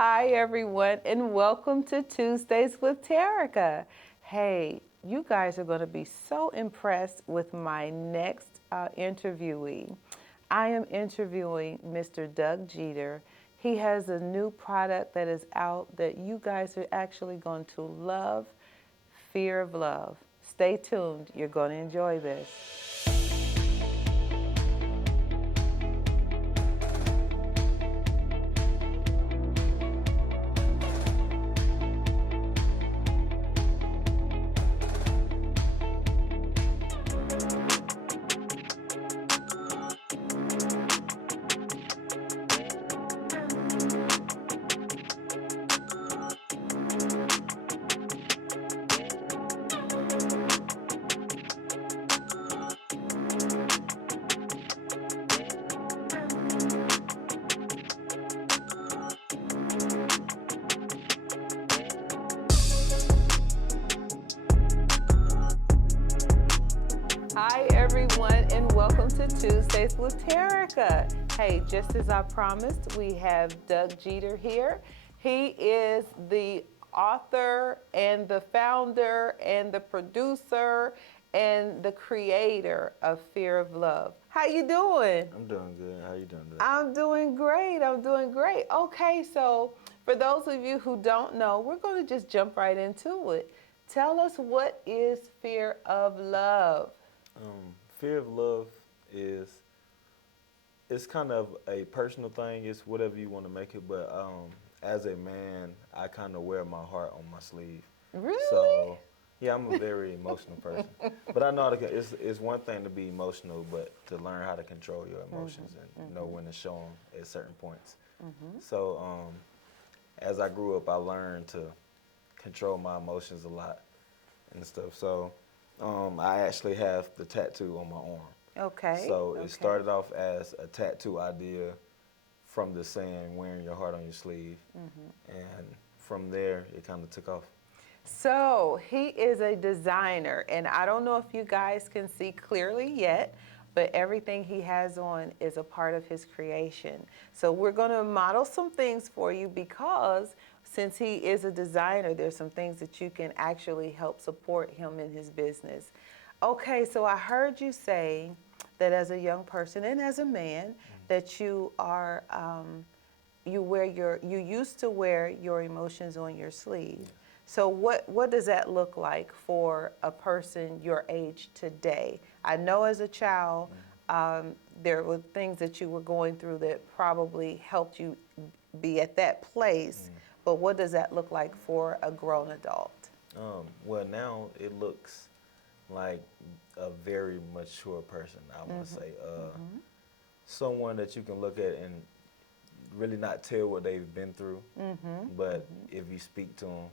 Hi, everyone, and welcome to Tuesdays with Terica. Hey, you guys are going to be so impressed with my next interviewee. I am interviewing Mr. Doug Jeter. He has a new product that is out that you guys are actually going to love, Fear of Love. Stay tuned. You're going to enjoy this. Hi, everyone, and welcome to Tuesdays with Terica. Hey, just as I promised, we have Doug Jeter here. He is the author and the founder and the producer and the creator of Fear of Love. How you doing? I'm doing good. How you doing, Doug? I'm doing great. I'm doing great. Okay, so for those of you who don't know, we're going to just jump right into it. Tell us, what is Fear of Love? Fear of love is it's kind of a personal thing. It's whatever you want to make it. But as a man, I kind of wear my heart on my sleeve. Really? So yeah, I'm a very emotional person. But I know how to, it's one thing to be emotional, but to learn how to control your emotions and know when to show them at certain points. So as I grew up, I learned to control my emotions a lot and stuff. So I actually have the tattoo on my arm. Okay. So it started off as a tattoo idea from the saying, wearing your heart on your sleeve. And from there, it kind of took off. So he is a designer, and I don't know if you guys can see clearly yet, but everything he has on is a part of his creation. So we're going to model some things for you, because since he is a designer, there's some things that you can actually help support him in his business. Okay, so I heard you say that as a young person and as a man, that you are you used to wear your emotions on your sleeve. So what does that look like for a person your age today? I know as a child, there were things that you were going through that probably helped you be at that place. But what does that look like for a grown adult? Well, now it looks like a very mature person, I want to say. Someone that you can look at and really not tell what they've been through. But if you speak to them,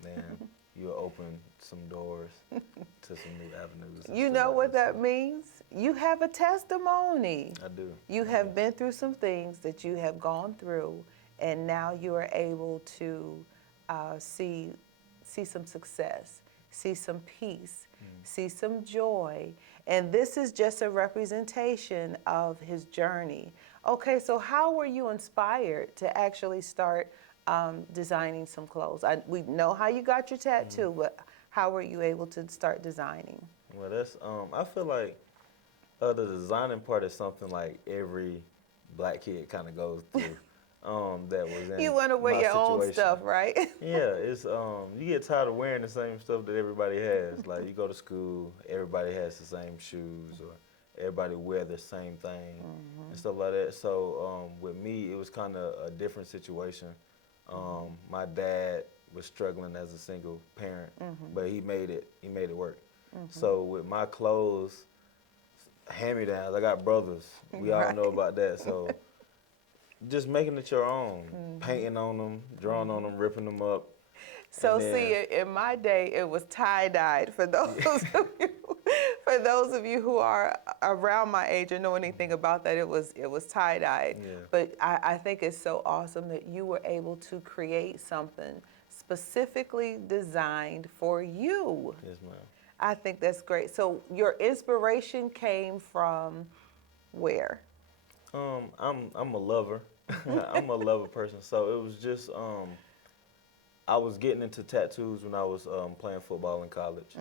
then you'll open some doors to some new avenues. You know what that means? You have a testimony. I do. You have been through some things that you have gone through, and now you are able to see some success, see some peace, see some joy. And this is just a representation of his journey. Okay, so how were you inspired to actually start designing some clothes? We know how you got your tattoo, but how were you able to start designing? Well, that's I feel like the designing part is something like every black kid kind of goes through. That was in You want to wear my your own situation. stuff, right? Yeah, it's you get tired of wearing the same stuff that everybody has. Like you go to school, everybody has the same shoes, or everybody wear the same thing and stuff like that. So with me, it was kind of a different situation. My dad was struggling as a single parent, but he made it work. So with my clothes, hand-me-downs, I got brothers. We all know about that. So just making it your own, painting on them, drawing on them, ripping them up. So see, in my day, it was tie-dyed. For those of you who are around my age or know anything about that, it was tie-dyed. Yeah. But I think it's so awesome that you were able to create something specifically designed for you. Yes, ma'am. I think that's great. So your inspiration came from where? I'm a lover. I'm a lover person. So it was just I was getting into tattoos when I was playing football in college.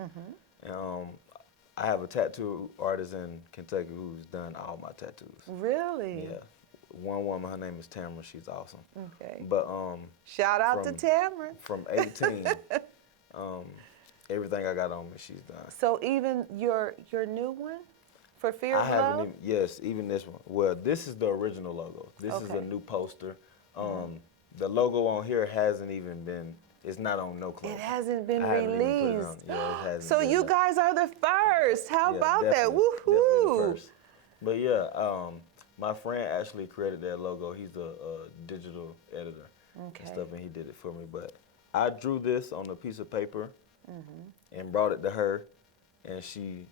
And I have a tattoo artist in Kentucky who's done all my tattoos. Really? Yeah. One woman, her name is Tamara. She's awesome. Okay. But Shout out to Tamara. from 18, everything I got on me, she's done. So even your new one for Fear I of haven't Love? even, yes, even this one. Well, this is the original logo. This is Okay. a new poster. The logo on here hasn't even been, it's not on no clothes. It hasn't been I haven't even put it on. released. Yeah, it hasn't So been you done. guys are the first. How Yeah, about that? definitely Woohoo! the first. But yeah, my friend actually created that logo. He's a digital editor Okay. and stuff, and he did it for me. But I drew this on a piece of paper and brought it to her, and she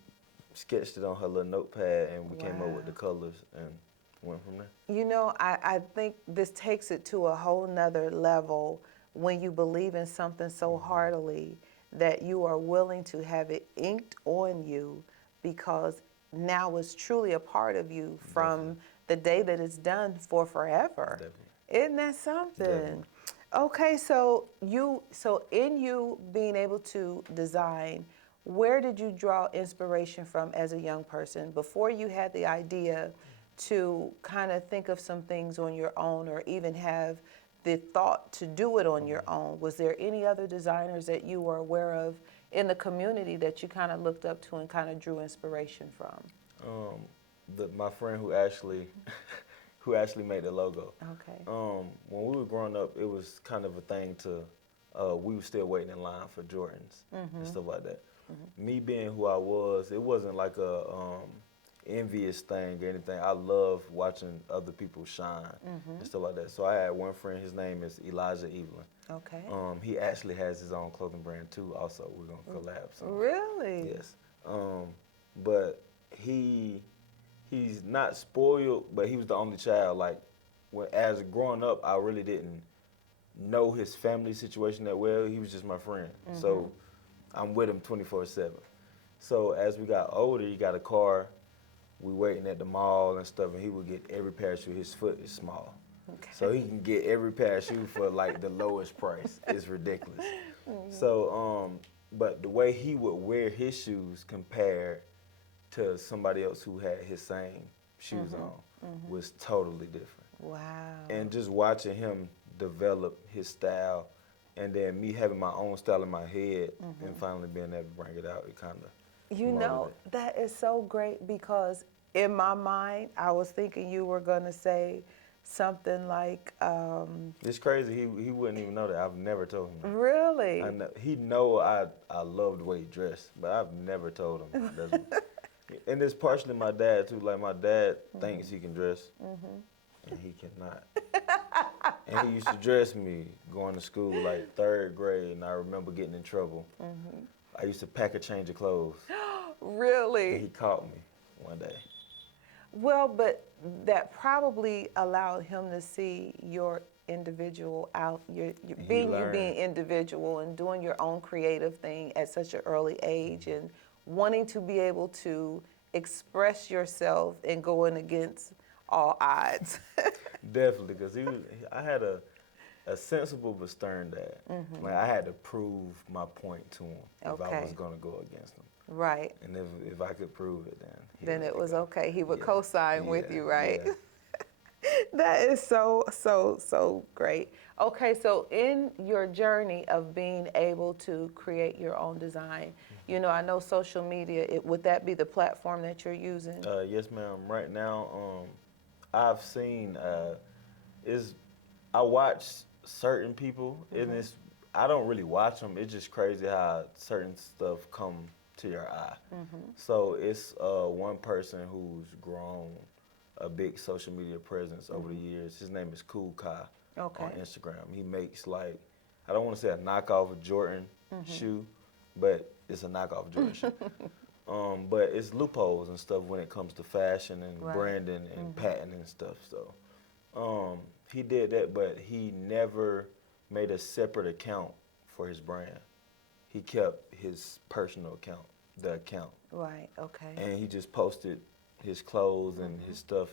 sketched it on her little notepad, and we came up with the colors and went from there. You know, I think this takes it to a whole nother level when you believe in something so heartily that you are willing to have it inked on you because now it's truly a part of you from the day that it's done for forever. Definitely. Isn't that something? Definitely. Okay, so in you being able to design, where did you draw inspiration from as a young person before you had the idea to kind of think of some things on your own or even have the thought to do it on your own? Was there any other designers that you were aware of in the community that you kind of looked up to and kind of drew inspiration from? My friend who actually who actually made the logo. Okay. When we were growing up, it was kind of a thing to, we were still waiting in line for Jordans and stuff like that. Me being who I was, it wasn't like a envious thing or anything. I love watching other people shine and stuff like that. So I had one friend, his name is Elijah Evelyn. Okay. He actually has his own clothing brand too also. We're gonna collab soon. Really? Yes. But he's not spoiled, but he was the only child. Like, as growing up, I really didn't know his family situation that well. He was just my friend. So I'm with him 24/7. So as we got older, he got a car. We waiting at the mall and stuff, and he would get every pair of shoes. His foot is small. Okay. So he can get every pair of shoes for like the lowest price. It's ridiculous. So, but the way he would wear his shoes compared to somebody else who had his same shoes on was totally different. Wow. And just watching him develop his style and then me having my own style in my head and finally being able to bring it out, it kind of You know, that is so great because in my mind, I was thinking you were going to say something like, It's crazy. He wouldn't even know that. I've never told him that. really? He know I love the way he dressed, but I've never told him. And it's partially my dad too. Like my dad thinks he can dress, and he cannot. And he used to dress me going to school like 3rd grade, and I remember getting in trouble. I used to pack a change of clothes. Really? And he caught me one day. Well, but that probably allowed him to see your individual out, your being you being individual and doing your own creative thing at such an early age and wanting to be able to express yourself and going against all odds. Definitely, because I had a sensible but stern dad. Like I had to prove my point to him if I was going to go against him. Right. And if I could prove it, then it was go. okay. He would co-sign with you, right? Yeah. That is so great. Okay, so in your journey of being able to create your own design, you know, I know social media, would that be the platform that you're using? Yes, ma'am. Right now, I've seen, I watch certain people, and I don't really watch them. It's just crazy how certain stuff come to your eye. So it's one person who's grown a big social media presence over the years. His name is Cool Kai on Instagram. He makes like, I don't want to say a knockoff of Jordan shoe, but it's a knockoff of Jordan shoe. But it's loopholes and stuff when it comes to fashion and branding and patenting and stuff. So he did that, but he never made a separate account for his brand. He kept his personal account, the account. Right, okay. And he just posted his clothes and his stuff.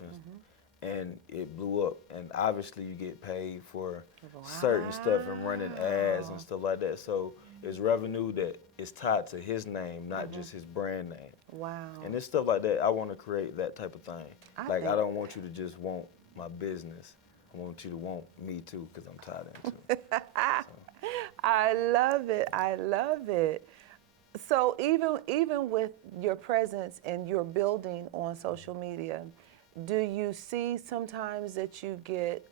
and it blew up. And obviously you get paid for certain stuff and running ads and stuff like that. So it's revenue that is tied to his name, not just his brand name. Wow. And it's stuff like that. I want to create that type of thing. I Like, I think- don't want you to just want my business. I want you to want me too, because I'm tied into it. I love it. I love it. So even with your presence and your building on social media, do you see sometimes that you get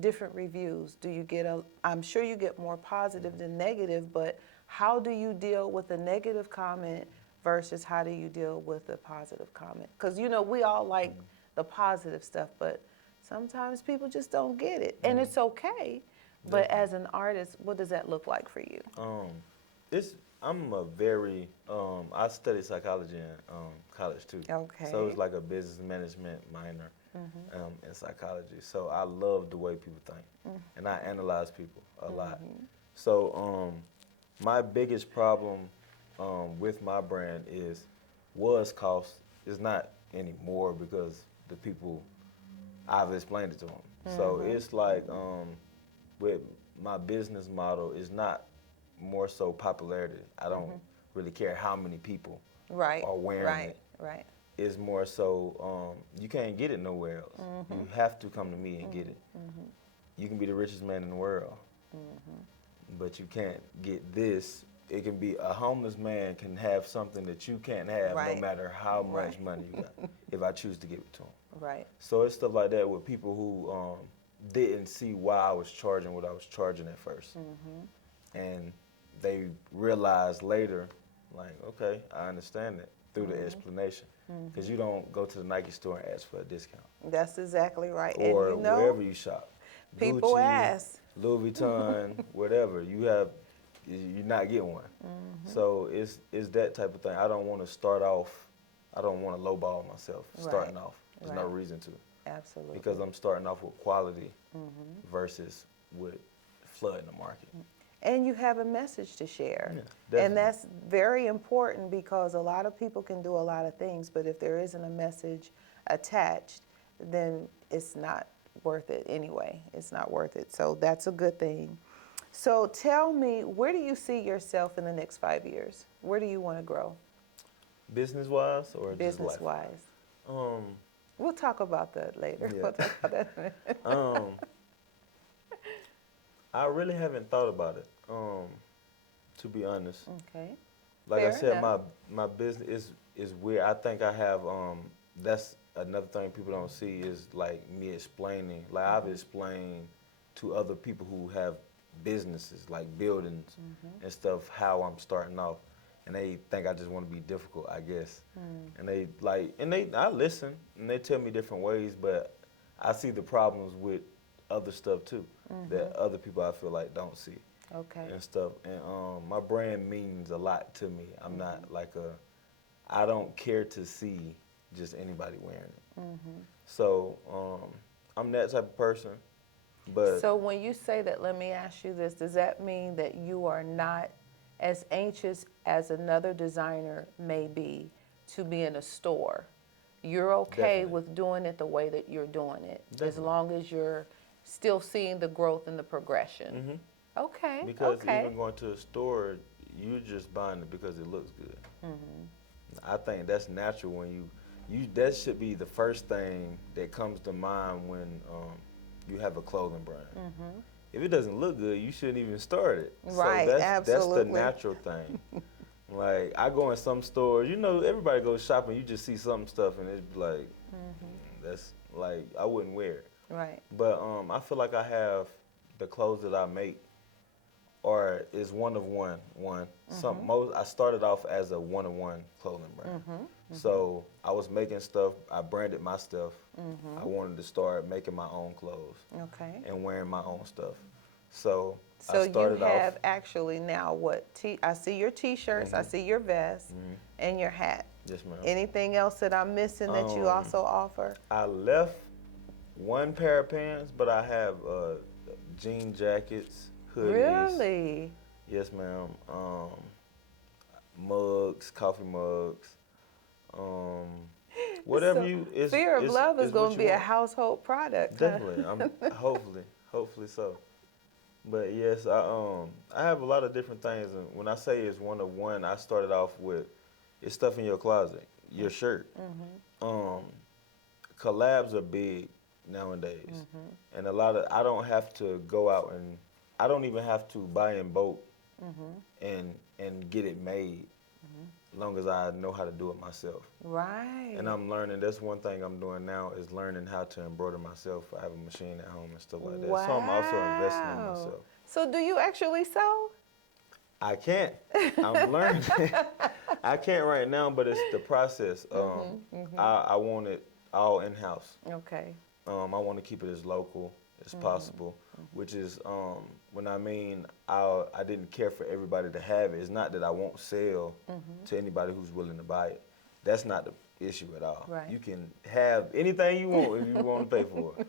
different reviews? Do you get I'm sure you get more positive than negative, but how do you deal with a negative comment versus how do you deal with a positive comment? Because, you know, we all like the positive stuff, but sometimes people just don't get it. And it's okay. But as an artist, what does that look like for you? I'm a very, I studied psychology in college too. Okay. So it's like a business management minor in psychology. So I love the way people think. And I analyze people a lot. So my biggest problem with my brand was cost. It's not anymore because the people, I've explained it to them. So it's like with my business model is not more so popularity. I don't really care how many people are wearing it. Right. It's more so you can't get it nowhere else. You have to come to me and get it. You can be the richest man in the world, but you can't get this. It can be a homeless man can have something that you can't have no matter how much money you got if I choose to give it to him. Right. So it's stuff like that with people who didn't see why I was charging what I was charging at first. And they realized later, like, okay, I understand it through the explanation. Because you don't go to the Nike store and ask for a discount. That's exactly right. Or and you know, wherever you shop. people Gucci, ask. Louis Vuitton, whatever. You're not getting one. So it's that type of thing. I don't want to start off, I don't want to lowball myself starting off. There's no reason to. Absolutely. Because I'm starting off with quality versus with flooding the market. And you have a message to share. Yeah, and that's very important because a lot of people can do a lot of things, but if there isn't a message attached, then it's not worth it anyway. It's not worth it. So that's a good thing. So tell me, where do you see yourself in the next 5 years? Where do you want to grow? Business-wise or just life? Business-wise. We'll talk about that later. Yeah. We'll talk about that. I really haven't thought about it, to be honest. Okay. Like Fair I said, enough. my business is weird. I think I have, that's another thing people don't see is like me explaining. Like I've explained to other people who have businesses, like buildings and stuff, how I'm starting off. And they think I just want to be difficult, I guess. And I listen and they tell me different ways, but I see the problems with other stuff too that other people I feel like don't see. Okay. And stuff. And my brand means a lot to me. I'm not like I don't care to see just anybody wearing it. So I'm that type of person. But So when you say that, let me ask you this, does that mean that you are not as anxious as another designer may be to be in a store? You're okay Definitely. with doing it the way that you're doing it, as Definitely. long as you're still seeing the growth and the progression. Okay, because okay. even going to a store, you're just buying it because it looks good. I think that's natural when you that should be the first thing that comes to mind when you have a clothing brand. If it doesn't look good, you shouldn't even start it. Right, so that's absolutely. the natural thing. Like I go in some stores, you know, everybody goes shopping, you just see some stuff and it's like, that's like, I wouldn't wear it. Right. But I feel like I have the clothes that I make, or is one of one. I started off as a one-of-one clothing brand. So I was making stuff. I branded my stuff. I wanted to start making my own clothes Okay. and wearing my own stuff. So So I started you have off. actually now what? I see your T-shirts, I see your vest, and your hat. Yes, ma'am. Anything else that I'm missing that you also offer? I left one pair of pants, but I have jean jackets, hoodies. Really? Yes, ma'am. Mugs, coffee mugs. whatever So you is fear of love is what going to you be a want. household product. Huh? Definitely. I'm hopefully so. But yes, I have a lot of different things, and when I say it's one of one, I started off with it's stuff in your closet, your shirt. Um, Collabs are big nowadays, and a lot of I don't have to go out and I don't even have to buy in bulk and get it made, as long as I know how to do it myself. Right. And I'm learning. That's one thing I'm doing now is learning how to embroider myself. I have a machine at home and stuff like that. So I'm also investing in myself. So do you actually sew? I can't. I'm learning. I can't right now, but it's the process. I want it all in house. Okay. I want to keep it as local as possible, which is when I mean I didn't care for everybody to have it. It's not that I won't sell to anybody who's willing to buy it. That's not the issue at all. Right. You can have anything you want if you want to pay for it.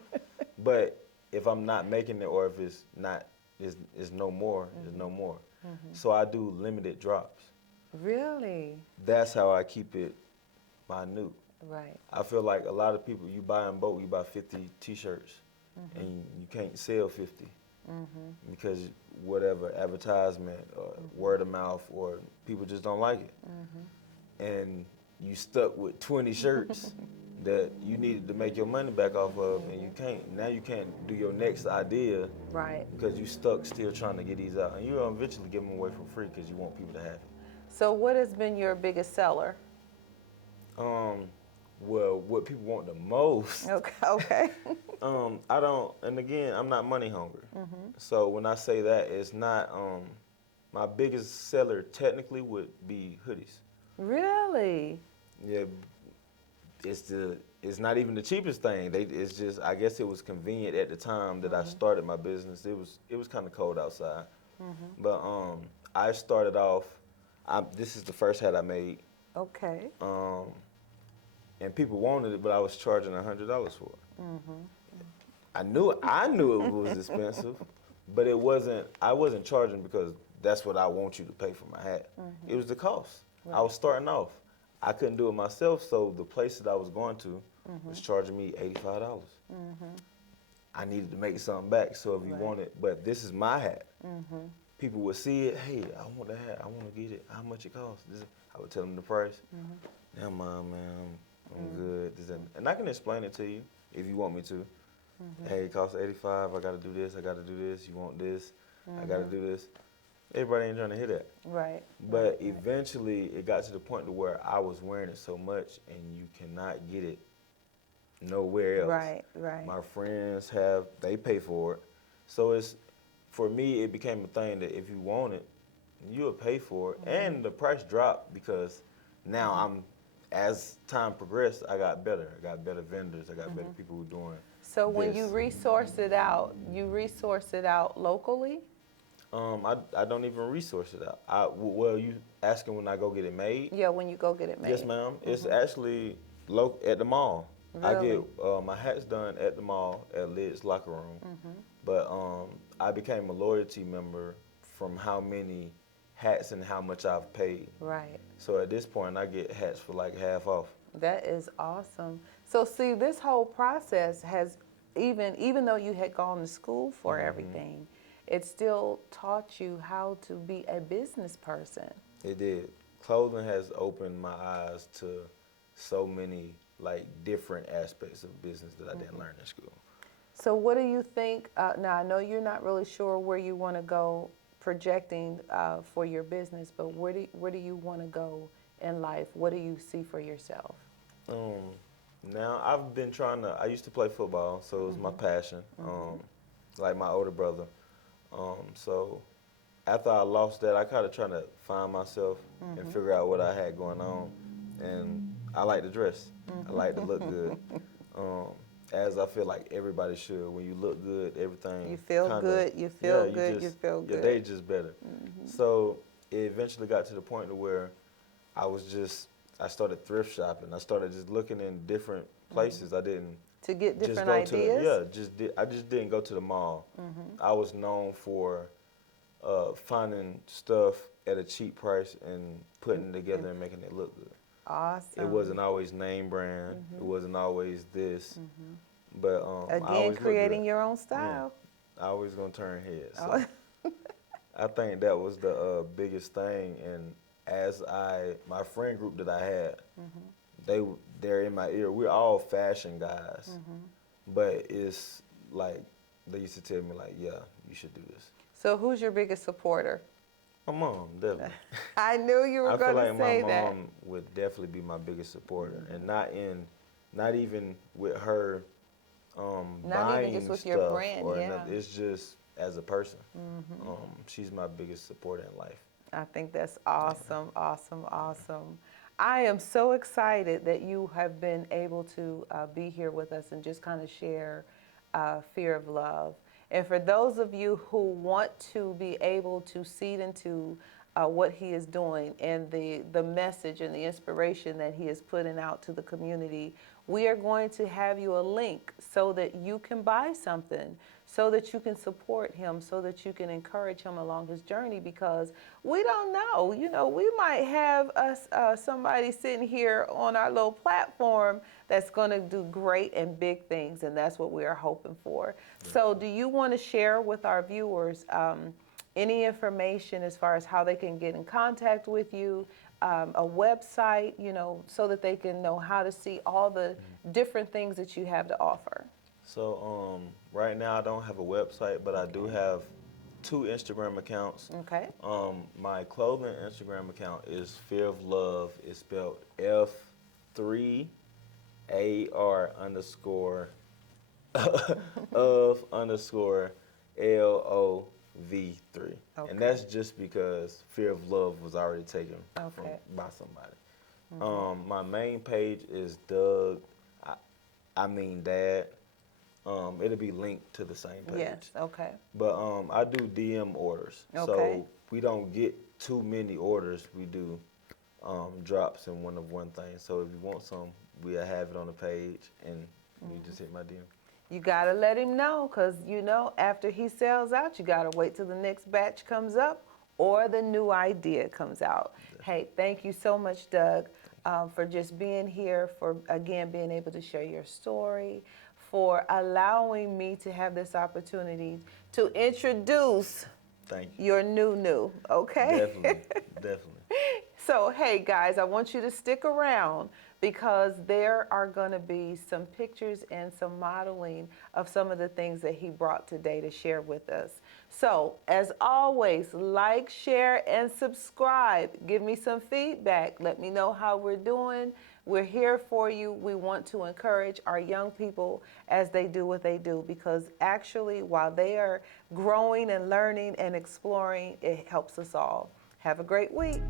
But if I'm not making it, or if it's not, it's no more. It's no more. So I do limited drops. Really? That's how I keep it minute. Right. I feel like a lot of people, you buy in bulk, you buy 50 T-shirts, and you can't sell 50 because whatever advertisement or word of mouth or people just don't like it, and you stuck with 20 shirts that you needed to make your money back off of, and you can't. Now you can't do your next idea Right. because you stuck still trying to get these out, and you'll eventually give them away for free because you want people to have it. So what has been your biggest seller? Well, what people want the most. Okay. Okay. I don't, and again, I'm not money hungry. So when I say that, it's not, my biggest seller technically would be hoodies. Really? Yeah, it's not even the cheapest thing. It's just, I guess it was convenient at the time that I started my business. It was kind of cold outside. But I started off, this is the first hat I made. Okay. And people wanted it, but I was charging $100 for it. I knew it was expensive, but I wasn't charging because that's what I want you to pay for my hat. It was the cost. Right. I was starting off. I couldn't do it myself, so the place that I was going to was charging me $85. I needed to make something back, so if you want it, but this is my hat. People would see it, hey, I want the hat, I want to get it, how much it costs. I would tell them the price. Never mind, man, I'm good. And I can explain it to you if you want me to. Hey, it costs $85, I got to do this, I got to do this, you want this, I got to do this. Everybody ain't trying to hear that. Right. But eventually it got to the point to where I was wearing it so much and you cannot get it nowhere else. Right. Right. My friends they pay for it. So for me, it became a thing that if you want it, you'll pay for it. And the price dropped because now as time progressed, I got better. I got better vendors. I got better people who are doing So when you this. resource it out, you resource it out locally? I don't even resource it out. Well, you asking when I go get it made? Yeah, when you go get it made. Yes, ma'am. It's actually at the mall. I Really? get my hats done at the mall at Lid's Locker Room. But I became a loyalty member from how many hats and how much I've paid. Right. So at this point, I get hats for like half off. That is awesome. So see, this whole process has, even though you had gone to school for everything, it still taught you how to be a business person. It did. Clothing has opened my eyes to so many like different aspects of business that I didn't learn in school. So what do you think, now I know you're not really sure where you want to go projecting for your business, but where do you want to go in life? What do you see for yourself? Now I've been I used to play football, so it was my passion, like my older brother. So after I lost that, I kind of trying to find myself and figure out what I had going on. And I like to dress. I like to look good. As I feel like everybody should. When you look good, everything. You feel good, you feel good, you feel good. Your day just better. So it eventually got to the point to where I started thrift shopping. I started just looking in different places. I didn't To get just different go ideas? I just didn't go to the mall. I was known for finding stuff at a cheap price and putting it together and making it look good. Awesome. It wasn't always name brand. It wasn't always this. But I Again, always looked creating good. your own style. I always gonna turn heads. So Oh. I think that was the biggest thing. And as my friend group that I had, they're in my ear. We're all fashion guys, but it's like they used to tell me like, yeah, you should do this. So who's your biggest supporter? My mom, definitely. I knew you were I feel going to like say my that. mom would definitely be my biggest supporter, and not even with her Not buying even just with stuff your brand, or yeah. nothing. It's just as a person. She's my biggest supporter in life. I think that's awesome, awesome, awesome. I am so excited that you have been able to be here with us and just kind of share Fear of Love. And for those of you who want to be able to seed into what he is doing and the message and the inspiration that he is putting out to the community, we are going to have you a link so that you can buy something, so that you can support him, so that you can encourage him along his journey, because we don't know, we might have somebody sitting here on our little platform that's going to do great and big things, and that's what we are hoping for. So do you want to share with our viewers any information as far as how they can get in contact with you, a website, so that they can know how to see all the different things that you have to offer? So right now I don't have a website, but I do have 2 Instagram accounts. Okay. My clothing Instagram account is Fear of Love. It's spelled F3AR underscore of underscore LOV3. Okay. And that's just because Fear of Love was already taken by somebody. My main page is Doug, I mean Dad. It'll be linked to the same page. Yes, okay. But I do DM orders. Okay. So we don't get too many orders. We do drops in one of one thing. So if you want some, we'll have it on the page and you just hit my DM. You got to let him know, because, after he sells out, you got to wait till the next batch comes up or the new idea comes out. Hey, thank you so much, Doug, for just being here, for, again, being able to share your story, for allowing me to have this opportunity to introduce Thank you. your new, okay? Definitely. So, hey, guys, I want you to stick around, because there are going to be some pictures and some modeling of some of the things that he brought today to share with us. So, as always, like, share, and subscribe. Give me some feedback. Let me know how we're doing. We're here for you. We want to encourage our young people as they do what they do, because actually, while they are growing and learning and exploring, it helps us all. Have a great week.